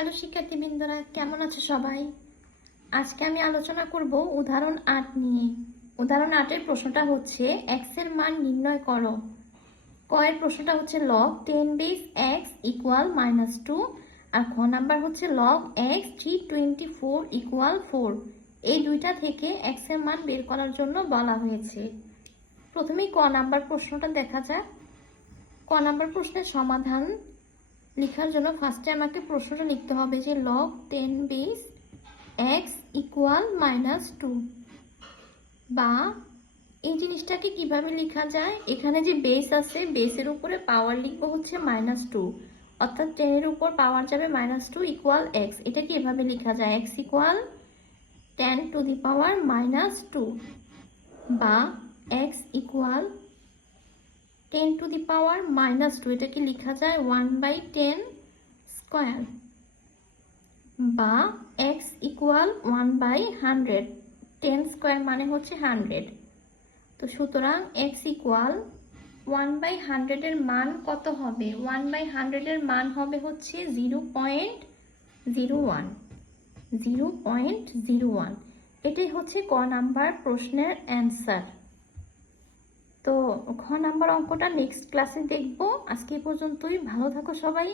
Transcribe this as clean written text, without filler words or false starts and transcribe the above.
Hello শিক্ষার্থীবৃন্দরা, কেমন আছো সবাই? আজকে আমি আলোচনা করব উদাহরণ ৮ নিয়ে। উদাহরণ ৮-এর প্রশ্নটা হচ্ছে x এর মান নির্ণয় করো। ক এর প্রশ্নটা হচ্ছে log 10 বেস x ইকুয়াল -2, আর খ নাম্বার হচ্ছে log x 324 ইকুয়াল 4। এই দুইটা থেকে x এর মান বের করার জন্য বলা হয়েছে। প্রথমেই ক নাম্বার প্রশ্নটা দেখা যাক। ক নাম্বার প্রশ্নের সমাধান লেখার জন্য ফার্স্টে আমাকে প্রশ্নটা লিখতে হবে যে log 10 বেস x ইকুয়াল -2, বা এই জিনিসটাকে কিভাবে লেখা যায়। এখানে যে বেস আছে, বেসের উপরে পাওয়ার লিখবো হচ্ছে -2, অর্থাৎ 10 এর উপর পাওয়ার যাবে -2 ইকুয়াল x। এটাকে এভাবে লেখা যায় x ইকুয়াল 10 টু দি পাওয়ার -2, বা x ইকুয়াল 10 টু দি পাওয়ার -2, এটাকে লেখা যায় 1/10 স্কয়ার, বা x ইকুয়াল 1/100। 10 স্কয়ার মানে হচ্ছে 100। তো সুতরাং x ইকুয়াল 1/100 এর মান কত হবে? 1/100 এর মান হবে হচ্ছে 0.01। 0.01 এটাই হচ্ছে ক নাম্বার প্রশ্নের অ্যান্সার। তো খ নাম্বার অঙ্কটা নেক্সট ক্লাসে দেখবো। আজকে এই পর্যন্তই। ভালো থাকো সবাই।